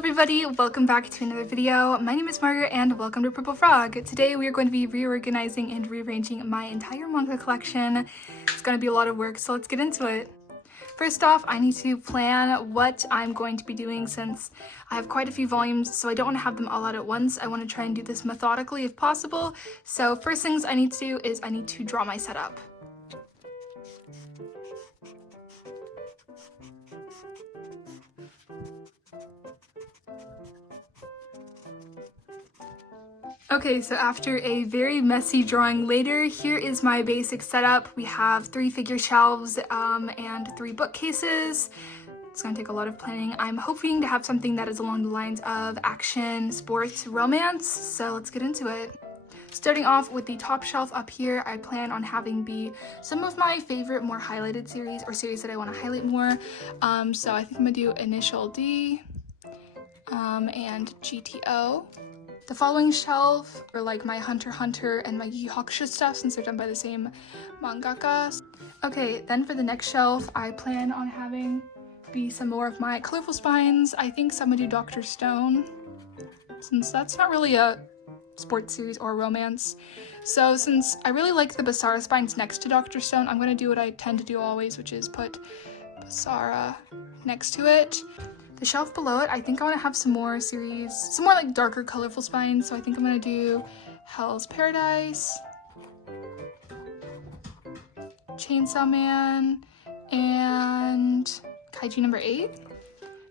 everybody, welcome back to another video. My name is Margaret and welcome to Purple Frog. Today we are going to be reorganizing and rearranging my entire manga collection. It's going to be a lot of work, so let's get into it. First off, I need to plan what I'm going to be doing since I have quite a few volumes, so I don't want to have them all out at once. I want to try and do this methodically if possible. So first things I need to do is I need to draw my setup. Okay, so after a very messy drawing later, here is my basic setup. We have 3 figure shelves and 3 bookcases. It's gonna take a lot of planning. I'm hoping to have something that is along the lines of action, sports, romance, so let's get into it. Starting off with the top shelf up here, I plan on having be some of my favorite more highlighted series or series that I want to highlight more. So I think I'm gonna do Initial D and GTO. The following shelf are like my Hunter x Hunter and my Yu Yu Hakusho stuff since they're done by the same mangaka. Okay, then for the next shelf, I plan on having be some more of my colorful spines. I think some would do Dr. Stone, since that's not really a sports series or romance. So since I really like the Basara spines next to Dr. Stone, I'm going to do what I tend to do always, which is put Basara next to it. The shelf below it, I think I want to have some more series, some more like darker colorful spines, so I think I'm going to do Hell's Paradise, Chainsaw Man, and Kaiju number 8.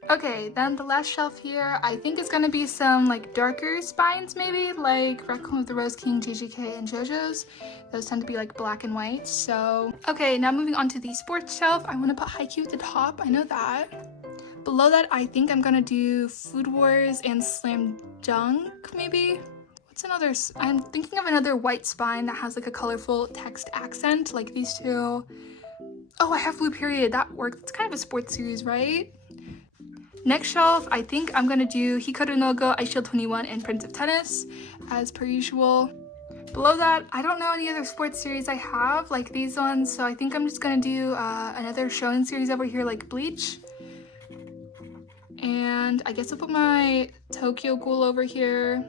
Okay, then the last shelf here, I think it's going to be some like darker spines maybe, like Raccoon of the Rose King, JJK, and JoJo's. Those tend to be like black and white, so. Okay, now moving on to the sports shelf, I want to put Haikyu at the top, I know that. Below that, I think I'm gonna do Food Wars and Slam Dunk, maybe? What's another? I'm thinking of another white spine that has like a colorful text accent, like these two. Oh, I have Blue Period, that worked. It's kind of a sports series, right? Next shelf, I think I'm gonna do Hikaru no Go, Ice Shield 21, and Prince of Tennis, as per usual. Below that, I don't know any other sports series I have, like these ones, so I think I'm just gonna do another shonen series over here, like Bleach. And I guess I'll put my Tokyo Ghoul over here.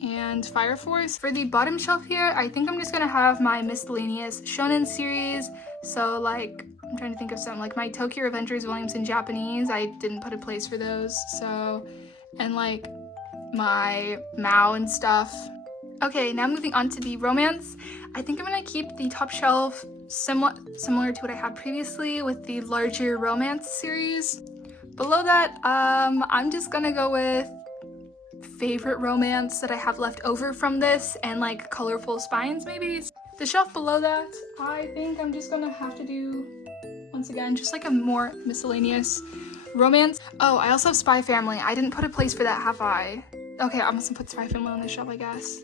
And Fire Force. For the bottom shelf here, I think I'm just gonna have my Miscellaneous Shonen series. So like, I'm trying to think of some, like my Tokyo Revengers volumes in Japanese. I didn't put a place for those, so. And like my Mao and stuff. Okay, now moving on to the romance. I think I'm gonna keep the top shelf similar to what I had previously with the larger romance series. Below that, I'm just gonna go with favorite romance that I have left over from this and like colorful spines maybe. The shelf below that, I think I'm just gonna have to do, once again, just like a more miscellaneous romance. Oh, I also have Spy Family. I didn't put a place for that, have I? Okay, I'm just gonna put Spy Family on this shelf, I guess.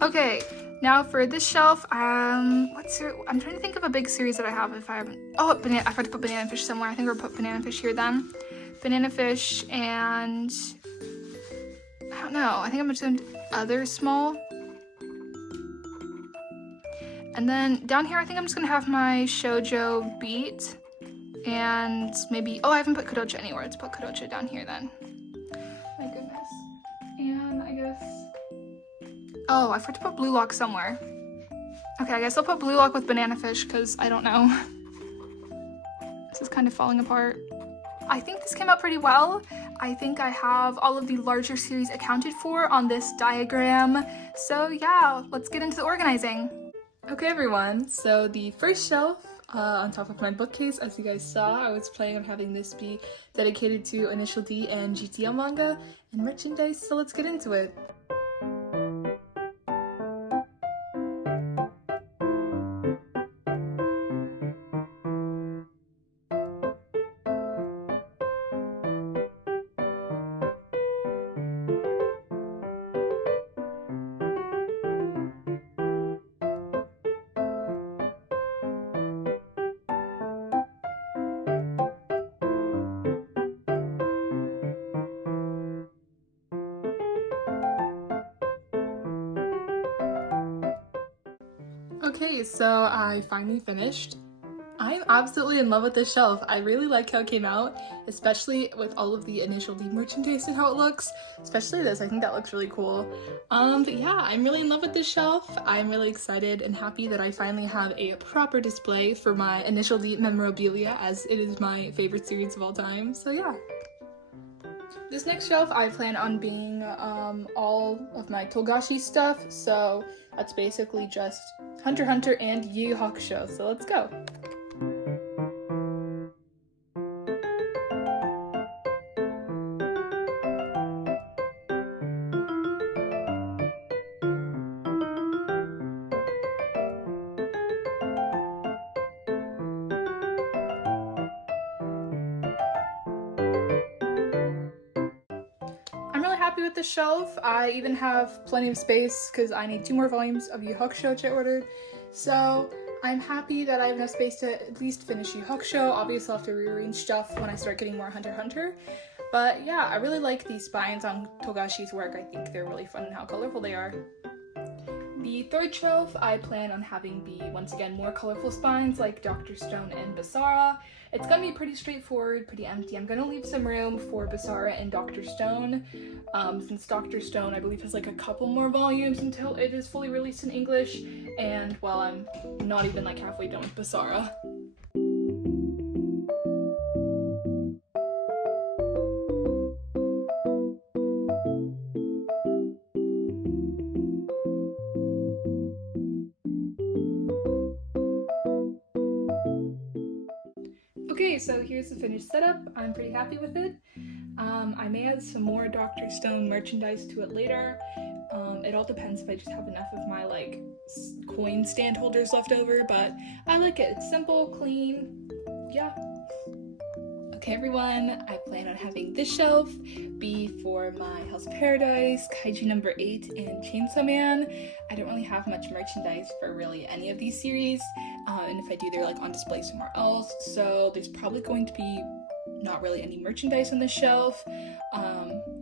Okay. Now for this shelf, I'm trying to think of a big series that I have if I haven't. Oh, I forgot to put Banana Fish somewhere. I think we'll put Banana Fish here then. Banana Fish and I don't know. I think I'm just doing other small. And then down here, I think I'm just gonna have my Shoujo Beat and maybe. Oh, I haven't put Kodocha anywhere. Let's put Kodocha down here then. My goodness. And I guess. Oh, I forgot to put Blue Lock somewhere. Okay, I guess I'll put Blue Lock with Banana Fish because I don't know. This is kind of falling apart. I think this came out pretty well. I think I have all of the larger series accounted for on this diagram. So yeah, let's get into the organizing. Okay everyone, so the first shelf on top of my bookcase, as you guys saw, I was planning on having this be dedicated to Initial D and GTO manga and merchandise, so let's get into it. Okay, so I finally finished. I'm absolutely in love with this shelf. I really like how it came out, especially with all of the initial D merchandise and how it looks. Especially this, I think that looks really cool. But yeah, I'm really in love with this shelf. I'm really excited and happy that I finally have a proper display for my initial D memorabilia, as it is my favorite series of all time. So yeah. This next shelf I plan on being all of my Togashi stuff, so that's basically just Hunter x Hunter and Yu Yu Hakusho, so let's go! I'm really happy with the shelf. I even have plenty of space because I need 2 more volumes of Yu Yu Hakusho which I ordered. So I'm happy that I have enough space to at least finish Yu Yu Hakusho. Obviously I'll have to rearrange stuff when I start getting more Hunter x Hunter. But yeah, I really like these spines on Togashi's work. I think they're really fun and how colorful they are. The third shelf I plan on having be, once again, more colorful spines like Dr. Stone and Basara. It's gonna be pretty straightforward, pretty empty. I'm gonna leave some room for Basara and Dr. Stone, since Dr. Stone, I believe, has like a couple more volumes until it is fully released in English, and well, I'm not even like halfway done with Basara. Okay, so here's the finished setup. I'm pretty happy with it. I may add some more Dr. Stone merchandise to it later. It all depends if I just have enough of my like coin stand holders left over, but I like it. It's simple, clean, yeah. Okay everyone, I plan on having this shelf be for my House of Paradise, Kaiju number 8, and Chainsaw Man. I don't really have much merchandise for really any of these series, and if I do, they're like on display somewhere else, so there's probably going to be not really any merchandise on this shelf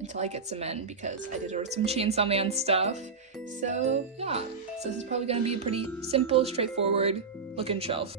until I get some in, because I did order some Chainsaw Man stuff. So yeah, so this is probably going to be a pretty simple, straightforward looking shelf.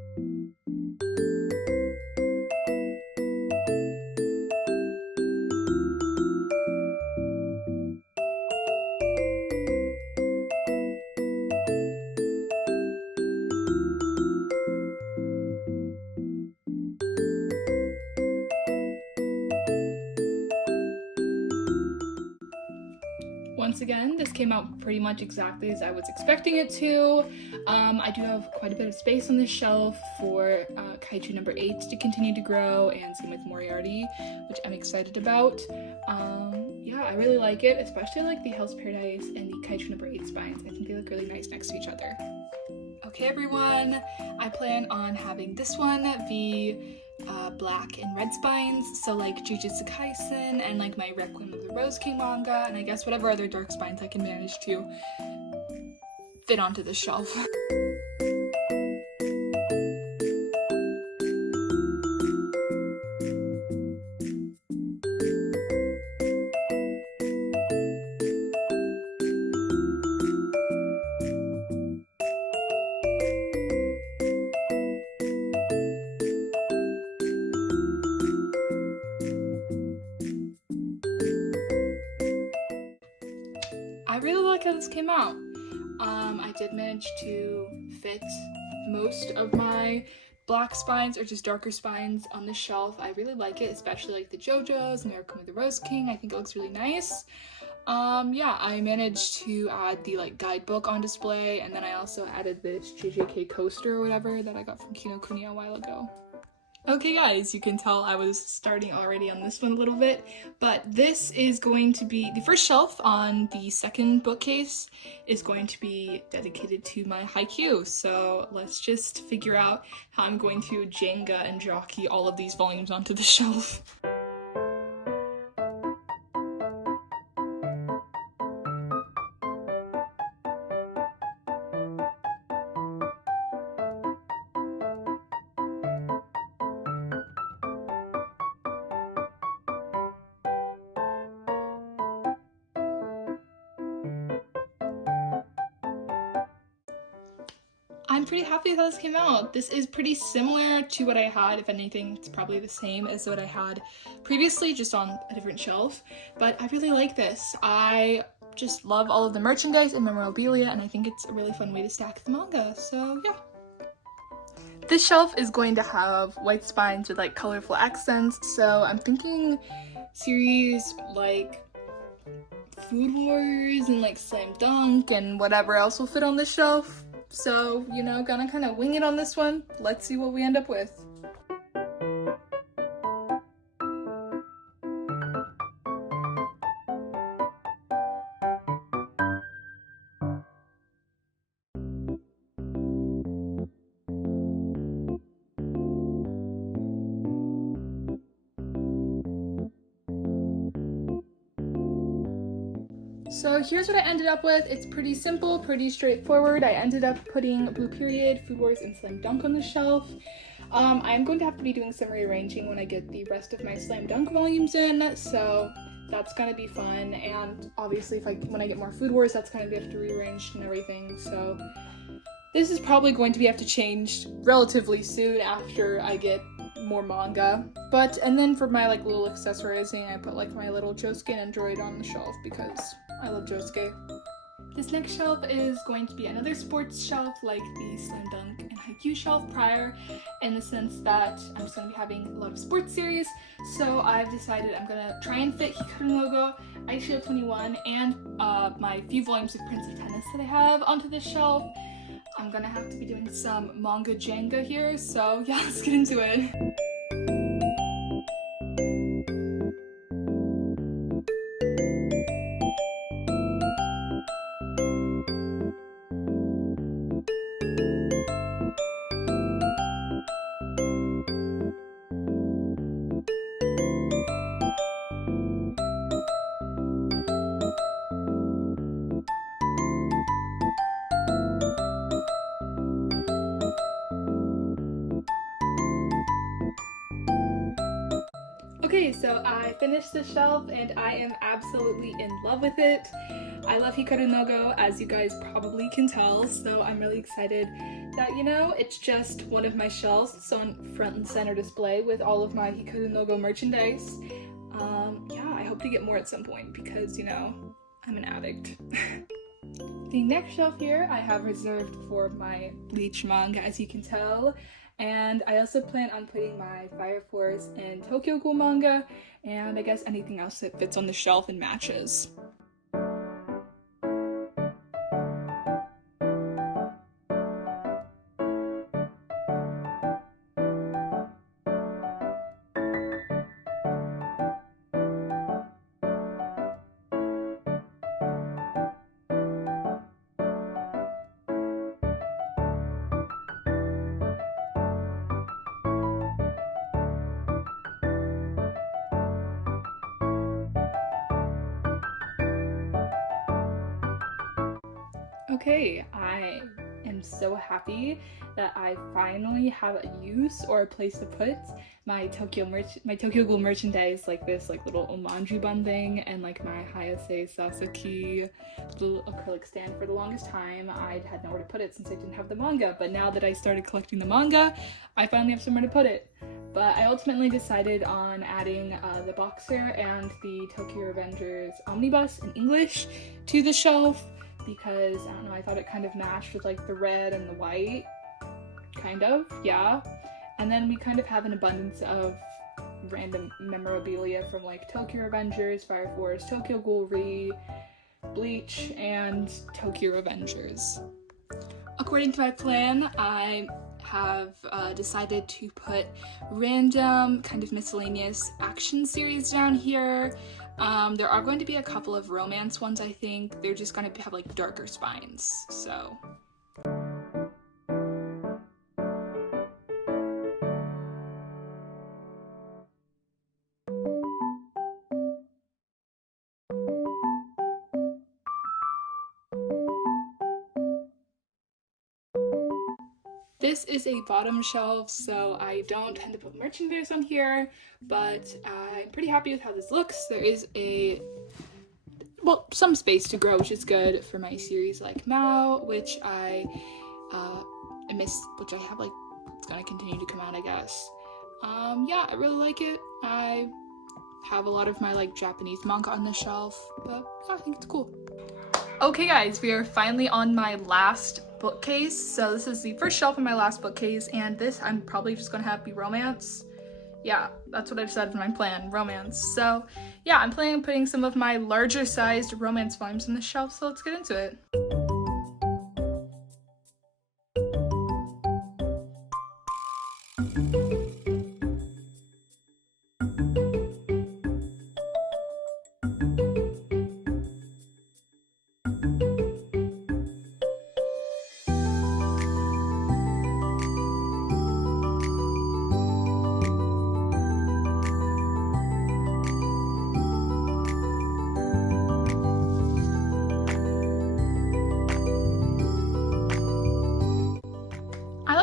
Once again, this came out pretty much exactly as I was expecting it to. I do have quite a bit of space on this shelf for Kaiju number 8 to continue to grow, and same with Moriarty, which I'm excited about. Yeah, I really like it, especially like the Hell's Paradise and the Kaiju number 8 spines. I think they look really nice next to each other. Okay everyone, I plan on having this one be black and red spines, so like Jujutsu Kaisen and like my Requiem of the Rose King manga, and I guess whatever other dark spines I can manage to fit onto this shelf. I really like how this came out. I did manage to fit most of my black spines or just darker spines on the shelf. I really like it, especially like the JoJo's and Miracle of the Rose King. I think it looks really nice. Yeah, I managed to add the like guidebook on display, and then I also added this JJK coaster or whatever that I got from Kinokuniya a while ago. Okay guys, you can tell I was starting already on this one a little bit, but this is going to be, the first shelf on the second bookcase is going to be dedicated to my Haikyu, so let's just figure out how I'm going to Jenga and jockey all of these volumes onto the shelf. I'm pretty happy with how this came out. This is pretty similar to what I had. If anything, it's probably the same as what I had previously, just on a different shelf. But I really like this. I just love all of the merchandise and memorabilia, and I think it's a really fun way to stack the manga. So yeah. This shelf is going to have white spines with like colorful accents, so I'm thinking series like Food Wars and like Slam Dunk and whatever else will fit on this shelf. So, you know, gonna kind of wing it on this one. Let's see what we end up with. So here's what I ended up with. It's pretty simple, pretty straightforward. I ended up putting Blue Period, Food Wars, and Slam Dunk on the shelf. I'm going to have to be doing some rearranging when I get the rest of my Slam Dunk volumes in, so that's gonna be fun. And obviously when I get more Food Wars, that's gonna have to rearrange and everything. So this is probably going to have to change relatively soon after I get more manga. And then for my like little accessorizing, I put like my little Josuke Android on the shelf because I love Josuke. This next shelf is going to be another sports shelf like the Slam Dunk and Haikyu Shelf prior, in the sense that I'm just going to be having a lot of sports series. So I've decided I'm going to try and fit Hikaru no Go, Aishio 21, and my few volumes of Prince of Tennis that I have onto this shelf. I'm going to have to be doing some manga Jenga here, so yeah, let's get into it. Okay, so I finished the shelf and I am absolutely in love with it. I love Hikaru no Go, as you guys probably can tell, so I'm really excited that, you know, it's just one of my shelves. It's on front and center display with all of my Hikaru no Go merchandise. Yeah, I hope to get more at some point because, you know, I'm an addict. The next shelf here I have reserved for my Bleach manga, as you can tell. And I also plan on putting my Fire Force and Tokyo Ghoul manga, and I guess anything else that fits on the shelf and matches. Okay, I am so happy that I finally have a use or a place to put my Tokyo Ghoul merchandise, like this like little omanju bun thing, and like my Hayase Sasaki little acrylic stand. For the longest time I had nowhere to put it since I didn't have the manga, but now that I started collecting the manga, I finally have somewhere to put it. But I ultimately decided on adding the boxer and the Tokyo Revengers omnibus in English to the shelf, because, I don't know, I thought it kind of matched with like the red and the white, kind of, yeah. And then we kind of have an abundance of random memorabilia from like Tokyo Revengers, Fire Force, Tokyo Ghoul, Bleach, and Tokyo Revengers. According to my plan, I have decided to put random kind of miscellaneous action series down here. There are going to be a couple of romance ones, I think. They're just going to have like darker spines, so. This is a bottom shelf, so I don't tend to put merchandise on here, but I'm pretty happy with how this looks. There is some space to grow, which is good for my series like Mao, which I which I have like, it's gonna continue to come out, I guess. Yeah, I really like it. I have a lot of my like Japanese manga on this shelf, but yeah, I think it's cool. Okay guys, we are finally on my last bookcase. So this is the first shelf in my last bookcase, and this I'm probably just gonna have be romance. Yeah, that's what I decided in my plan, romance. So yeah, I'm planning on putting some of my larger sized romance volumes on the shelf, so let's get into it.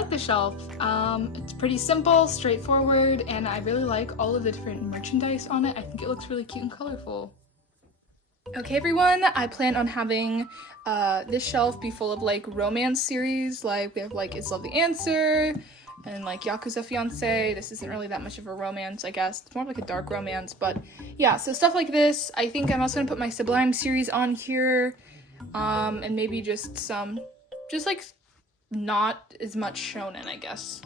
The shelf. It's pretty simple, straightforward, and I really like all of the different merchandise on it. I think it looks really cute and colorful. Okay everyone, I plan on having this shelf be full of like romance series. Like we have like Is Love the Answer and like Yakuza Fiancé. This isn't really that much of a romance, I guess. It's more like a dark romance, but yeah, so stuff like this. I think I'm also gonna put my Sublime series on here, and maybe just some, just like not as much shonen, I guess.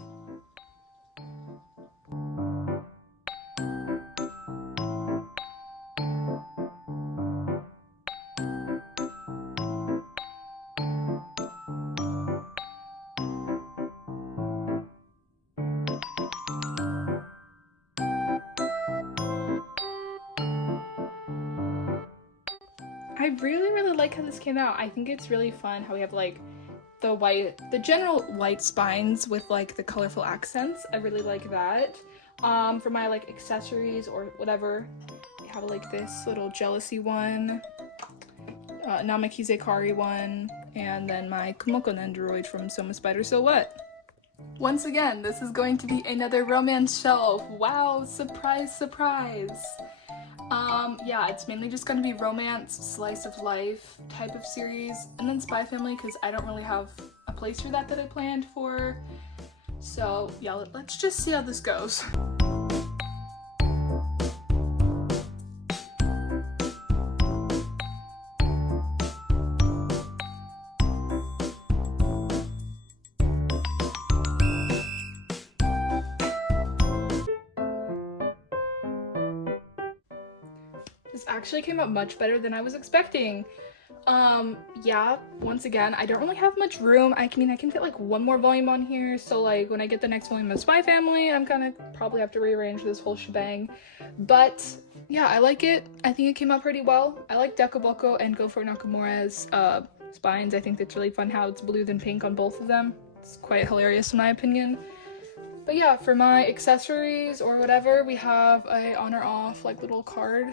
I really like how this came out. I think it's really fun how we have like the general white spines with like the colorful accents. I really like that. For my like accessories or whatever, I have like this little jealousy one, Namakize Kari one, and then my Kumoko Nendoroid from Soma Spider So What. Once again, this is going to be another romance shelf. Wow, surprise, surprise. Yeah, it's mainly just gonna be romance, slice of life type of series, and then Spy Family because I don't really have a place for that I planned for. So yeah, let's just see how this goes. This actually came out much better than I was expecting. Yeah, once again, I don't really have much room. I can fit like one more volume on here, so like when I get the next volume of Spy Family, I'm gonna probably have to rearrange this whole shebang. But yeah, I like it. I think it came out pretty well. I like Dekaboko and Go for Nakamura's spines. I think that's really fun how it's blue and pink on both of them. It's quite hilarious in my opinion. But yeah, for my accessories or whatever, we have a on or off like little card.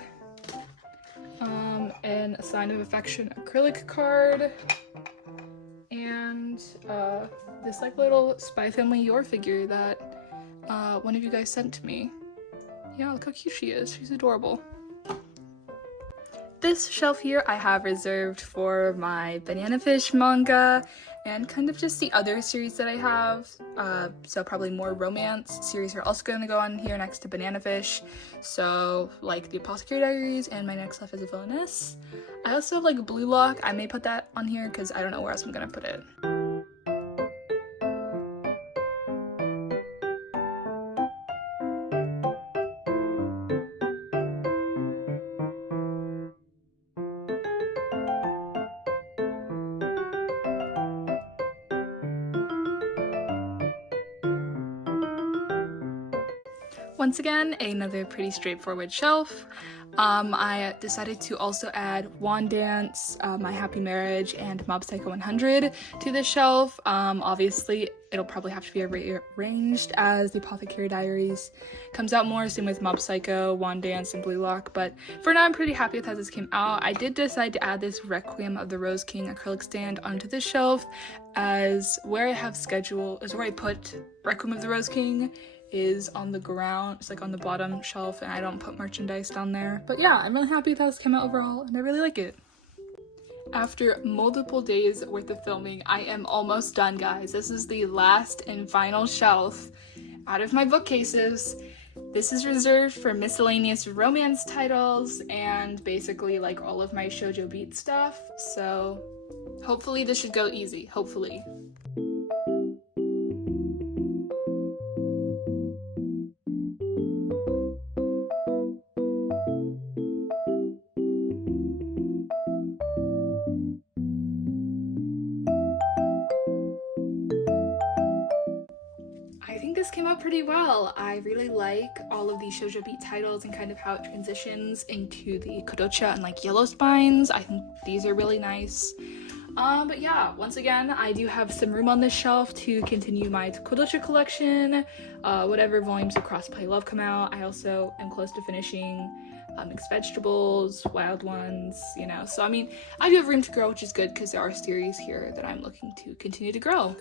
And a Sign of Affection acrylic card, and this like little Spy Family Your figure that one of you guys sent to me. Yeah, look how cute she is. She's adorable. This shelf here I have reserved for my Banana Fish manga and kind of just the other series that I have. So probably more romance series are also going to go on here next to Banana Fish. So like the Apothecary Diaries and My Next Life as a Villainess. I also have like Blue Lock. I may put that on here because I don't know where else I'm going to put it. Once again, another pretty straightforward shelf. I decided to also add Wand Dance, My Happy Marriage, and Mob Psycho 100 to the shelf. Obviously, it'll probably have to be rearranged as the Apothecary Diaries comes out more, same with Mob Psycho, Wand Dance, and Blue Lock. But for now, I'm pretty happy with how this came out. I did decide to add this Requiem of the Rose King acrylic stand onto the shelf, as where I have schedule is where I put Requiem of the Rose King is on the ground. It's like on the bottom shelf, and I don't put merchandise down there. But yeah, I'm really happy with how this came out overall, and I really like it. After multiple days worth of filming, I am almost done, guys. This is the last and final shelf out of my bookcases. This is reserved for miscellaneous romance titles and basically like all of my shoujo beat stuff. So hopefully this should go easy, hopefully. This came out pretty well. I really like all of these shoujo beat titles and kind of how it transitions into the kadocha and like yellow spines. I think these are really nice. But yeah, once again, I do have some room on this shelf to continue my kadocha collection. Whatever volumes of Crossplay Love come out. I also am close to finishing Mixed Vegetables, Wild Ones, you know. So I mean, I do have room to grow, which is good because there are series here that I'm looking to continue to grow.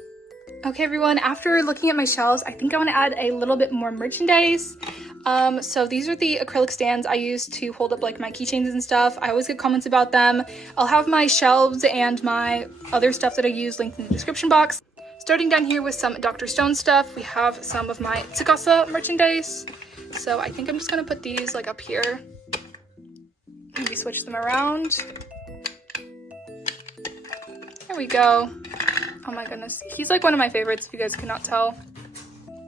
Okay everyone, after looking at my shelves, I think I want to add a little bit more merchandise. So these are the acrylic stands I use to hold up like my keychains and stuff. I always get comments about them. I'll have my shelves and my other stuff that I use linked in the description box. Starting down here with some Dr. Stone stuff, we have some of my Tsukasa merchandise. So I think I'm just going to put these like up here. Maybe switch them around. There we go. Oh my goodness, he's like one of my favorites if you guys cannot tell.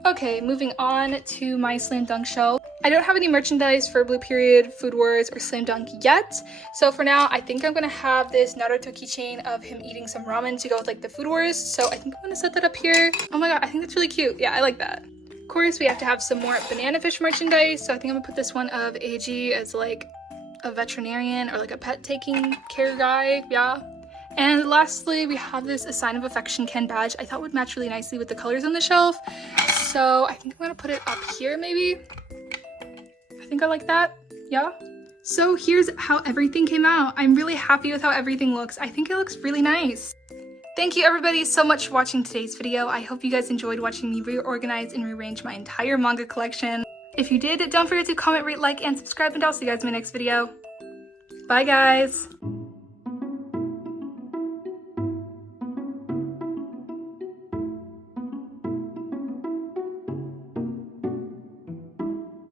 Okay, moving on to my Slam Dunk shelf. I don't have any merchandise for Blue Period, Food Wars, or Slam Dunk yet. So for now, I think I'm gonna have this Naruto keychain of him eating some ramen to go with like the Food Wars. So I think I'm gonna set that up here. Oh my god, I think that's really cute. Yeah, I like that. Of course, we have to have some more Banana Fish merchandise. So I think I'm gonna put this one of Eiji as like a veterinarian or like a pet taking care guy, yeah. And lastly, we have this A Sign of Affection Ken badge I thought would match really nicely with the colors on the shelf. So I think I'm gonna put it up here maybe. I think I like that, yeah. So here's how everything came out. I'm really happy with how everything looks. I think it looks really nice. Thank you everybody so much for watching today's video. I hope you guys enjoyed watching me reorganize and rearrange my entire manga collection. If you did, don't forget to comment, rate, like, and subscribe, and I'll see you guys in my next video. Bye guys!